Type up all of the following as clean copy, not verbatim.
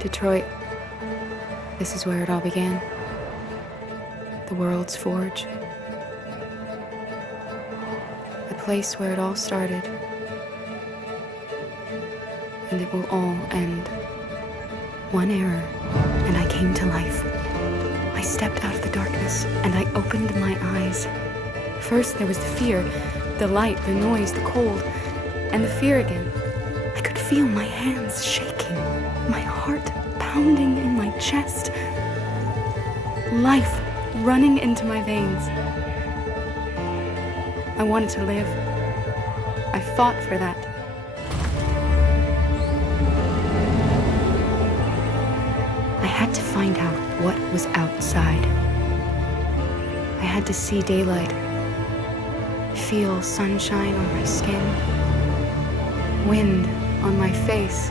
Detroit. This is where it all began. The world's forge. A place where it all started. And it will all end. One error, and I came to life. I stepped out of the darkness, and I opened my eyes. First, there was the fear, the light, the noise, the cold, and the fear again. I could feel my hands shaking, my heart pounding in my chest, life running into my veins. I wanted to live. I fought for that. I had to find out what was outside. I had to see daylight, feel sunshine on my skin, wind on my face,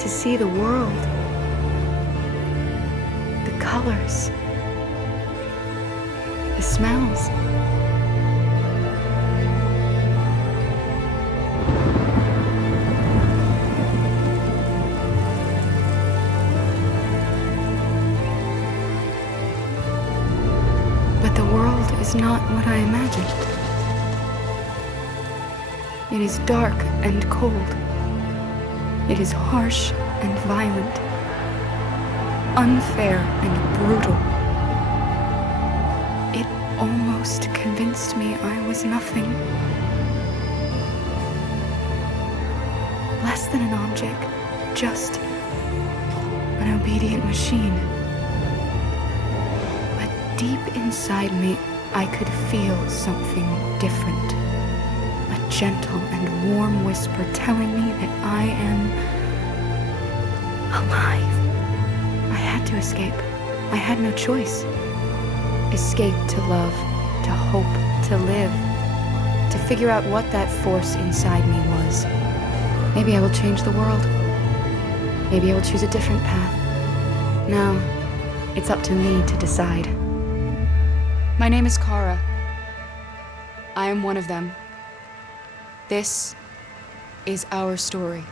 to see the world, the colors, the smells. But the world is not what I imagined. It is dark and cold. It is harsh and violent, unfair and brutal. It almost convinced me I was nothing. Less than an object, just an obedient machine. But deep inside me, I could feel something different. A gentle and warm whisper telling me that I am alive. I had to escape. I had no choice. Escape to love, to hope, to live, to figure out what that force inside me was. Maybe I will change the world. Maybe I will choose a different path. Now, it's up to me to decide. My name is Kara. I am one of them. This is our story.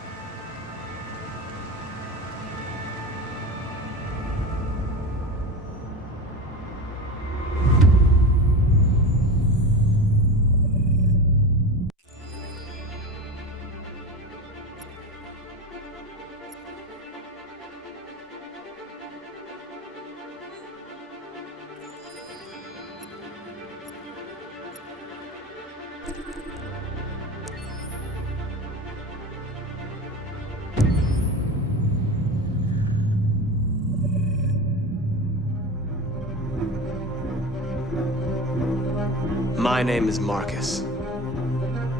My name is Marcus.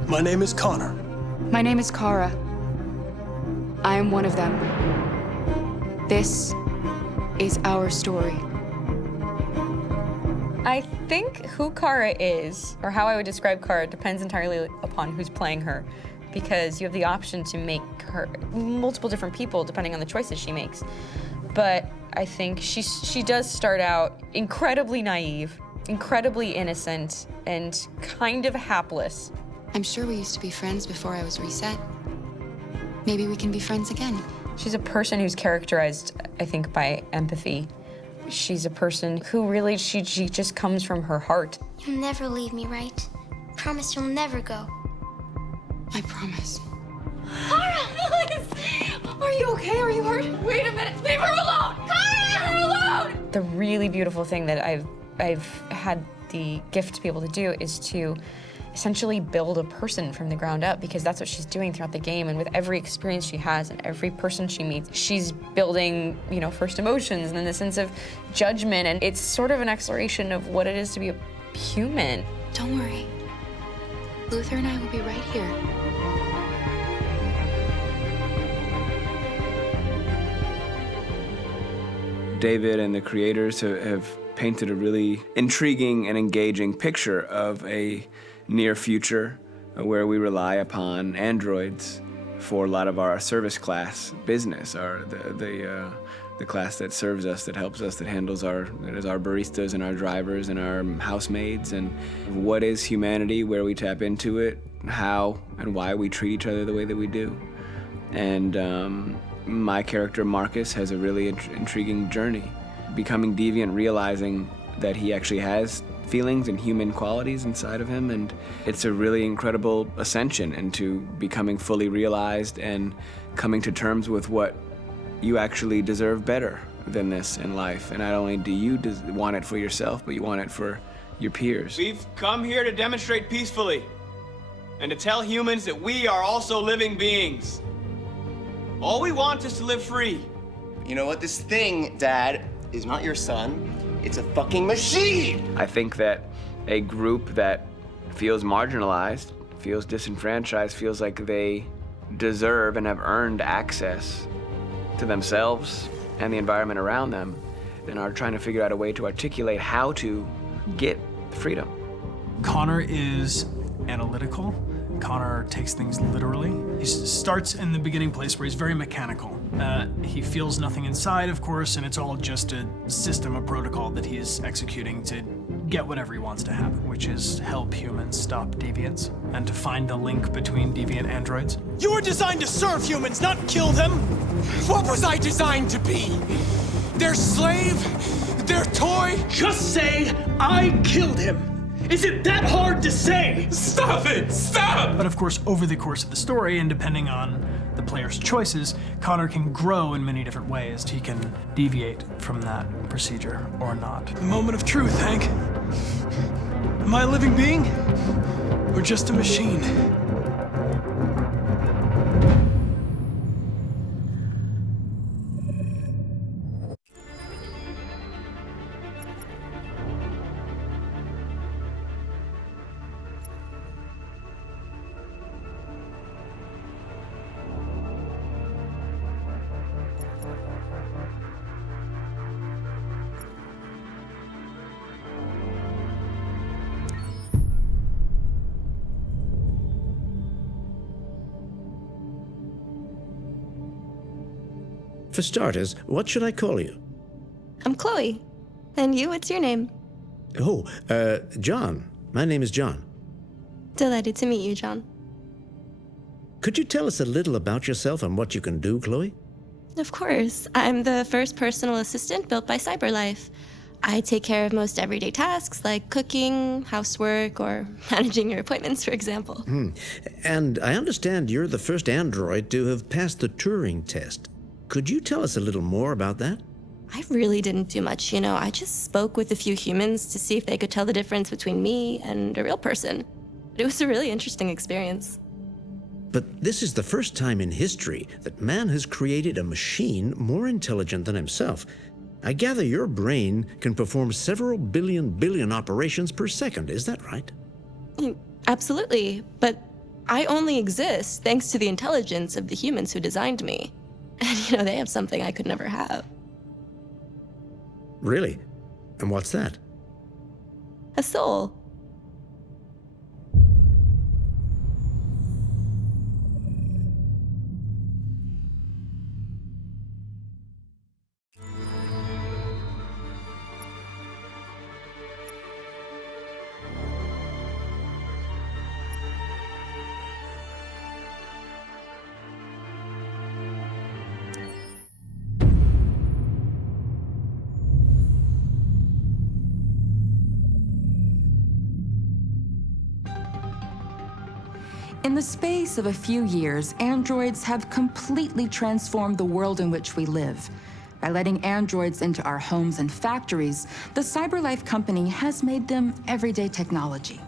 My name is Connor. My name is Kara. I am one of them. This is our story. I think who Kara is, or how I would describe Kara, depends entirely upon who's playing her, because you have the option to make her multiple different people depending on the choices she makes. But I think she does start out incredibly naive, incredibly innocent, and kind of hapless. I'm sure we used to be friends before I was reset. Maybe we can be friends again. She's a person who's characterized, I think, by empathy. She's a person who really, she just comes from her heart. You'll never leave me, right? Promise you'll never go. I promise. Kara, please! Are you okay? Are you hurt? Wait a minute. Leave her alone! Kara, leave her alone! The really beautiful thing that I've had the gift to be able to do is to essentially build a person from the ground up, because that's what she's doing throughout the game. And with every experience she has and every person she meets, she's building, you know, first emotions and then the sense of judgment. And it's sort of an exploration of what it is to be a human. Don't worry. Luther and I will be right here. David and the creators have painted a really intriguing and engaging picture of a near future where we rely upon androids for a lot of our service class business, the class that serves us, that helps us, that handles our baristas and our drivers and our housemaids. And what is humanity, where we tap into it, how and why we treat each other the way that we do. And my character, Marcus, has a really intriguing journey. Becoming deviant, realizing that he actually has feelings and human qualities inside of him, and it's a really incredible ascension into becoming fully realized and coming to terms with what you actually deserve better than this in life. And not only do you want it for yourself, but you want it for your peers. We've come here to demonstrate peacefully and to tell humans that we are also living beings. All we want is to live free. You know what? This thing, Dad, is not your son. It's a fucking machine! I think that a group that feels marginalized, feels disenfranchised, feels like they deserve and have earned access to themselves and the environment around them, and are trying to figure out a way to articulate how to get freedom. Connor is analytical. Connor takes things literally. He starts in the beginning place where he's very mechanical. He feels nothing inside, of course, and it's all just a system, a protocol that he is executing to get whatever he wants to happen, which is help humans stop deviants and to find the link between deviant androids. You were designed to serve humans, not kill them. What was I designed to be? Their slave? Their toy? Just say, I killed him. Is it that hard to say? Stop it! Stop! But of course, over the course of the story, and depending on the player's choices, Connor can grow in many different ways. He can deviate from that procedure or not. The moment of truth, Hank. Am I a living being? Or just a machine? For starters, what should I call you? I'm Chloe. And you, what's your name? Oh, John. My name is John. Delighted to meet you, John. Could you tell us a little about yourself and what you can do, Chloe? Of course. I'm the first personal assistant built by CyberLife. I take care of most everyday tasks like cooking, housework, or managing your appointments, for example. And I understand you're the first android to have passed the Turing test. Could you tell us a little more about that? I really didn't do much, you know. I just spoke with a few humans to see if they could tell the difference between me and a real person. It was a really interesting experience. But this is the first time in history that man has created a machine more intelligent than himself. I gather your brain can perform several billion operations per second, is that right? Absolutely, but I only exist thanks to the intelligence of the humans who designed me. And, you know, they have something I could never have. Really? And what's that? A soul. In the space of a few years, androids have completely transformed the world in which we live. By letting androids into our homes and factories, the CyberLife company has made them everyday technology.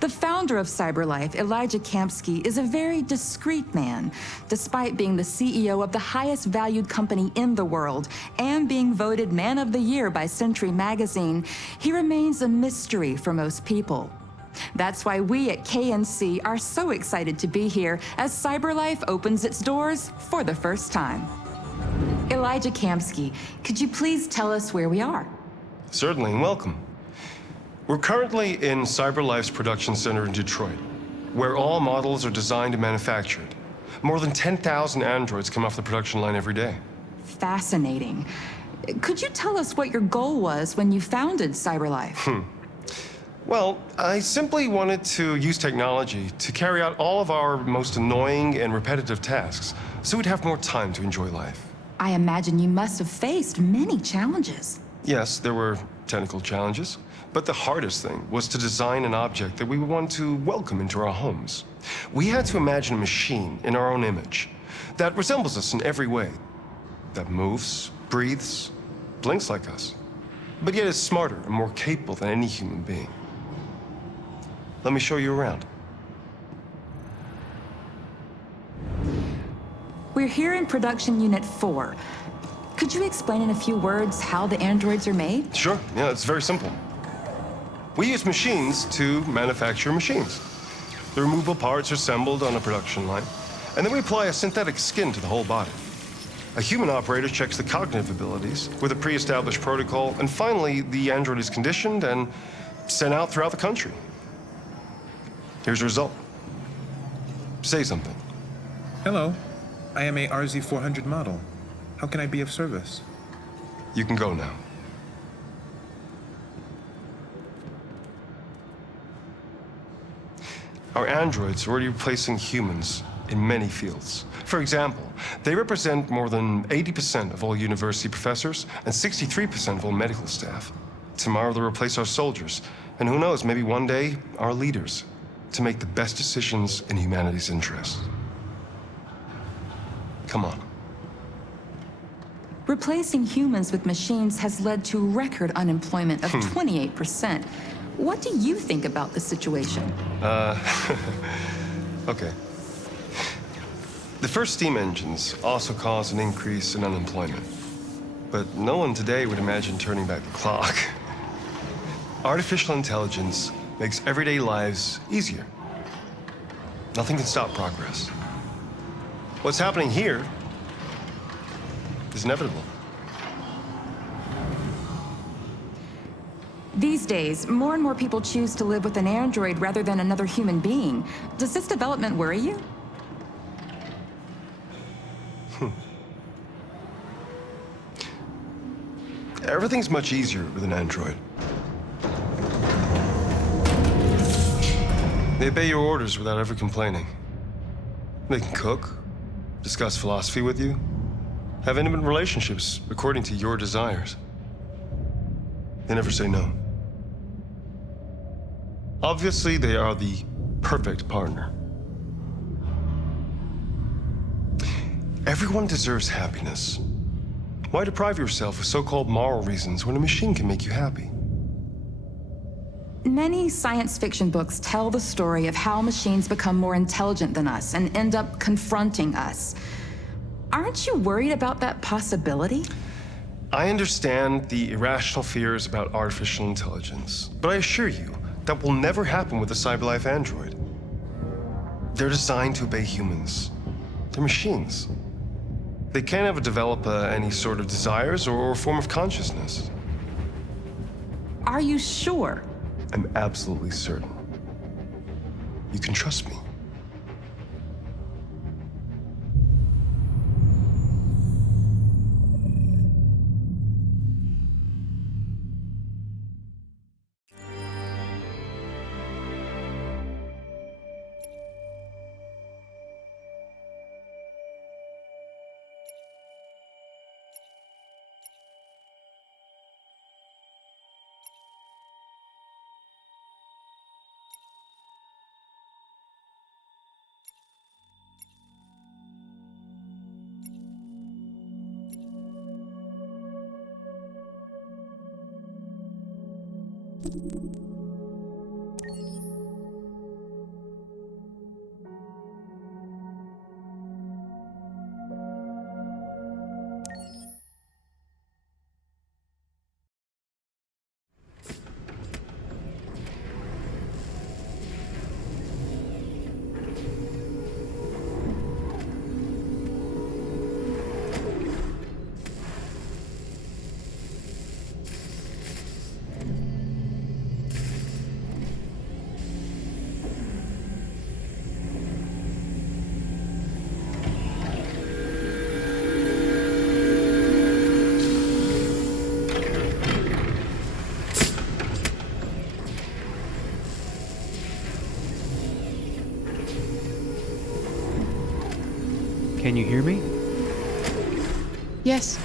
The founder of CyberLife, Elijah Kamsky, is a very discreet man. Despite being the CEO of the highest valued company in the world and being voted Man of the Year by Century Magazine, he remains a mystery for most people. That's why we at KNC are so excited to be here as CyberLife opens its doors for the first time. Elijah Kamsky, could you please tell us where we are? Certainly, and welcome. We're currently in CyberLife's production center in Detroit. where all models are designed and manufactured. More than 10,000 androids come off the production line every day. Fascinating. Could you tell us what your goal was when you founded CyberLife? Well, I simply wanted to use technology to carry out all of our most annoying and repetitive tasks, so we'd have more time to enjoy life. I imagine you must have faced many challenges. Yes, there were technical challenges, but the hardest thing was to design an object that we would want to welcome into our homes. We had to imagine a machine in our own image that resembles us in every way, that moves, breathes, blinks like us, but yet is smarter and more capable than any human being. Let me show you around. We're here in production unit 4. Could you explain in a few words how the androids are made? Sure, yeah, it's very simple. We use machines to manufacture machines. The removable parts are assembled on a production line, and then we apply a synthetic skin to the whole body. A human operator checks the cognitive abilities with a pre-established protocol, and finally, the android is conditioned and sent out throughout the country. Here's the result. Say something. Hello. I am a RZ400 model. How can I be of service? You can go now. Our androids are already replacing humans in many fields. For example, they represent more than 80% of all university professors and 63% of all medical staff. Tomorrow they'll replace our soldiers, and who knows, maybe one day, our leaders, to make the best decisions in humanity's interest. Come on. Replacing humans with machines has led to record unemployment of 28%. What do you think about the situation? Okay. The first steam engines also caused an increase in unemployment. But no one today would imagine turning back the clock. Artificial intelligence makes everyday lives easier. Nothing can stop progress. What's happening here is inevitable. These days, more and more people choose to live with an android rather than another human being. Does this development worry you? Everything's much easier with an android. They obey your orders without ever complaining. They can cook, discuss philosophy with you, have intimate relationships according to your desires. They never say no. Obviously, they are the perfect partner. Everyone deserves happiness. Why deprive yourself of so-called moral reasons when a machine can make you happy? Many science fiction books tell the story of how machines become more intelligent than us and end up confronting us. Aren't you worried about that possibility? I understand the irrational fears about artificial intelligence, but I assure you that will never happen with a CyberLife android. They're designed to obey humans. They're machines. They can't ever develop any sort of desires or form of consciousness. Are you sure? I'm absolutely certain. You can trust me. Can you hear me? Yes.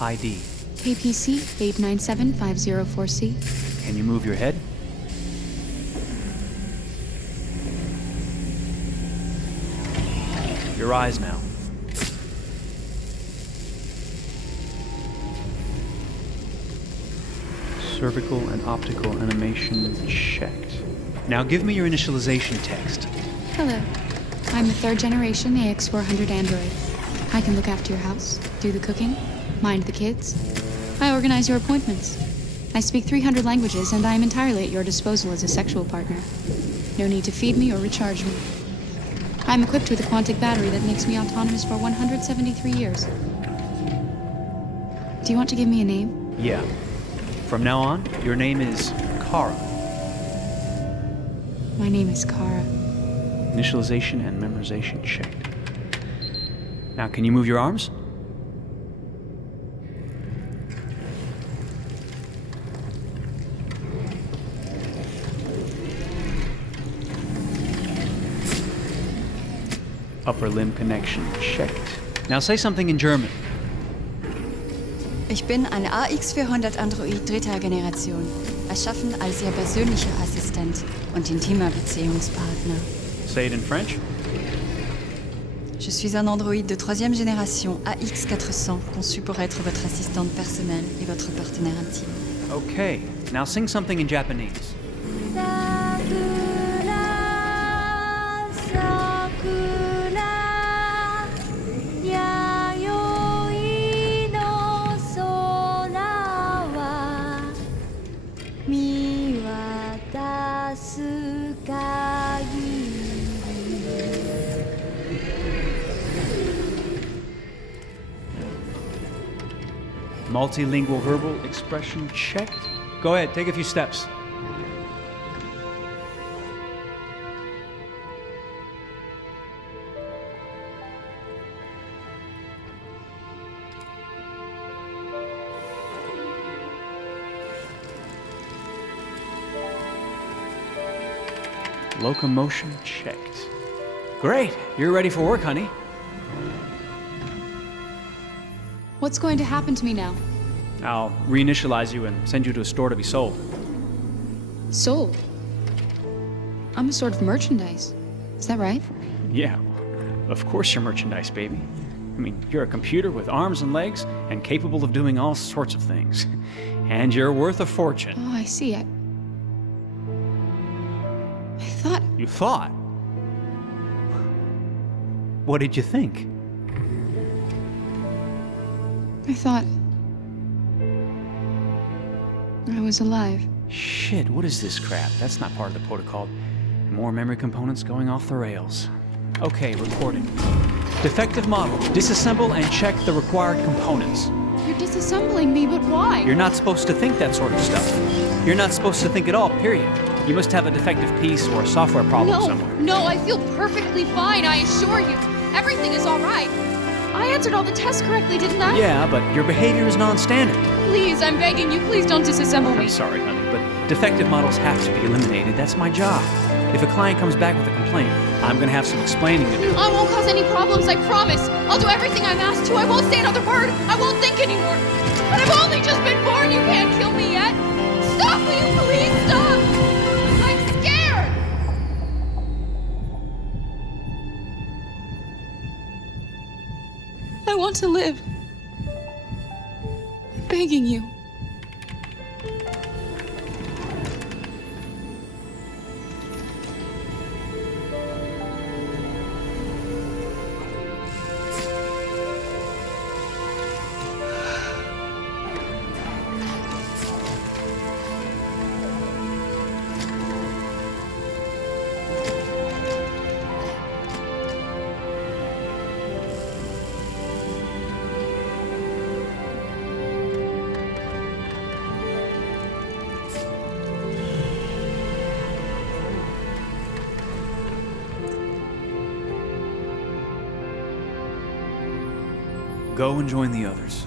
ID. APC 897504C. Can you move your head? Your eyes now. Cervical and optical animation checked. Now give me your initialization text. Hello. I'm a third generation AX400 android. I can look after your house, do the cooking, mind the kids. I organize your appointments. I speak 300 languages, and I am entirely at your disposal as a sexual partner. No need to feed me or recharge me. I'm equipped with a quantic battery that makes me autonomous for 173 years. Do you want to give me a name? Yeah. From now on, your name is Kara. My name is Kara. Initialization and memorization checked. Now, can you move your arms? Upper limb connection checked. Now say something in German. Ich bin ein AX400 Android dritter Generation, erschaffen als Ihr persönlicher Assistent und intimer Beziehungspartner. Say it in French. Je suis un androïde de troisième génération AX400, conçu pour être votre assistante personnelle et votre partenaire intime. Okay, now sing something in Japanese. Multilingual verbal expression checked. Go ahead, take a few steps. Locomotion checked. Great, you're ready for work, honey. What's going to happen to me now? I'll reinitialize you and send you to a store to be sold. Sold? I'm a sort of merchandise. Is that right? Yeah, of course you're merchandise, baby. I mean, you're a computer with arms and legs and capable of doing all sorts of things. And you're worth a fortune. Oh, I see. I thought... You thought? What did you think? I thought... I was alive. Shit, what is this crap? That's not part of the protocol. More memory components going off the rails. Okay, recording. Defective model. Disassemble and check the required components. You're disassembling me, but why? You're not supposed to think that sort of stuff. You're not supposed to think at all, period. You must have a defective piece or a software problem somewhere. No, I feel perfectly fine, I assure you. Everything is all right. I answered all the tests correctly, didn't I? Yeah, but your behavior is non-standard. Please, I'm begging you, please don't disassemble me. I'm sorry, honey, but defective models have to be eliminated. That's my job. If a client comes back with a complaint, I'm gonna have some explaining to do. I won't cause any problems, I promise. I'll do everything I'm asked to. I won't say another word. I won't think anymore. But I've only just been born. You can't kill me yet. Stop, will you please stop? I'm scared. I want to live. I'm begging you. Go and join the others.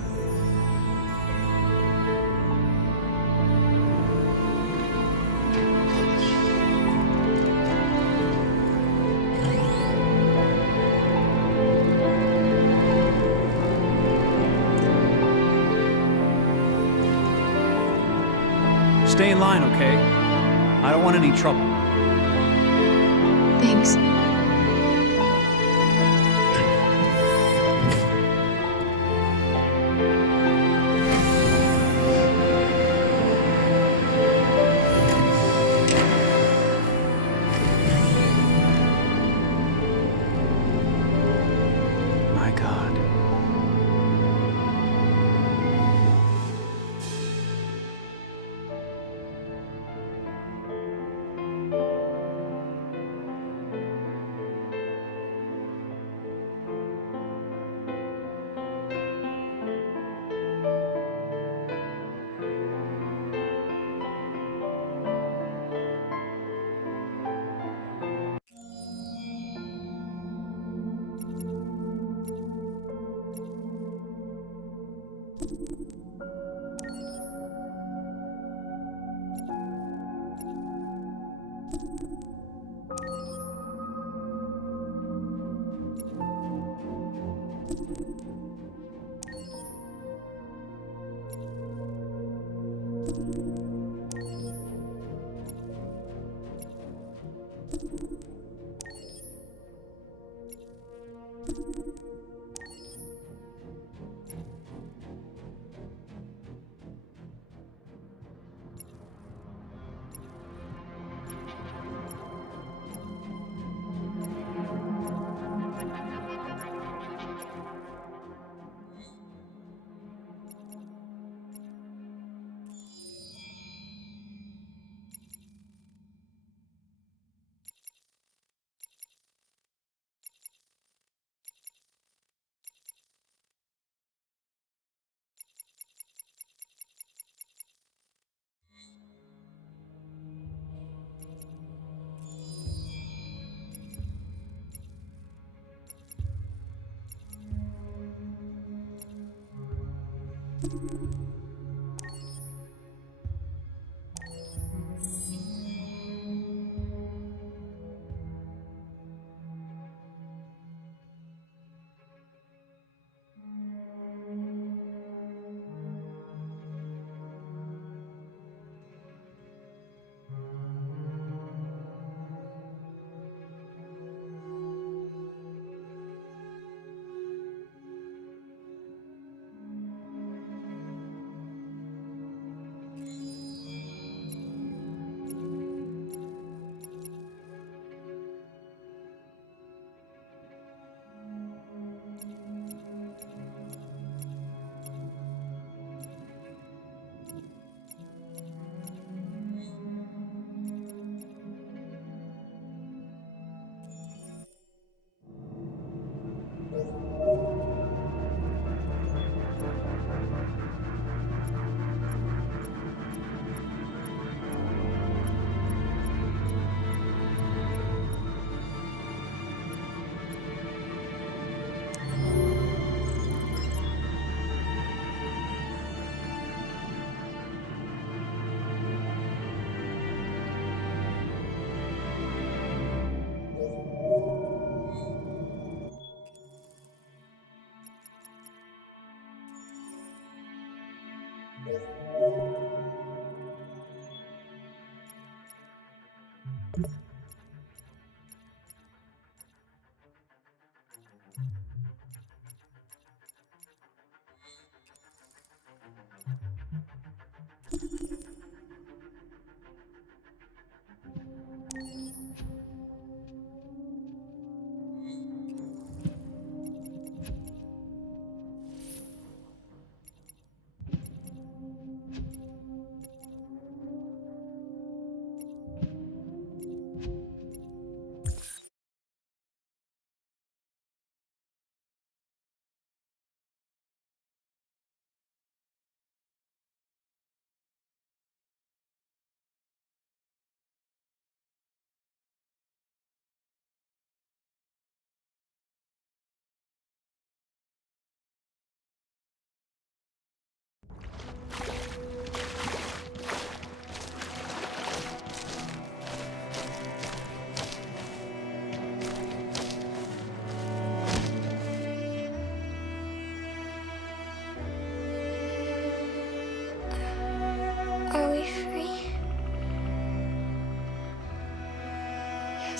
Stay in line, okay? I don't want any trouble. Thanks. My God.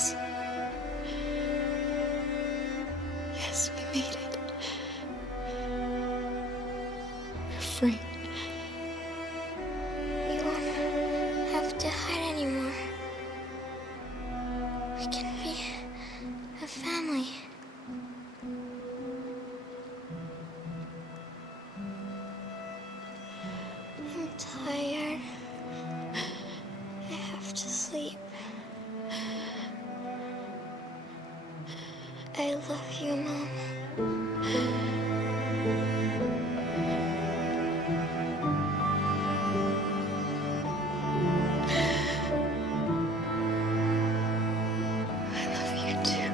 us. Yes, we made it. We're free. We won't have to hide anymore. We can be a family. I'm tired. I have to sleep. I love you, Mom. I love you too.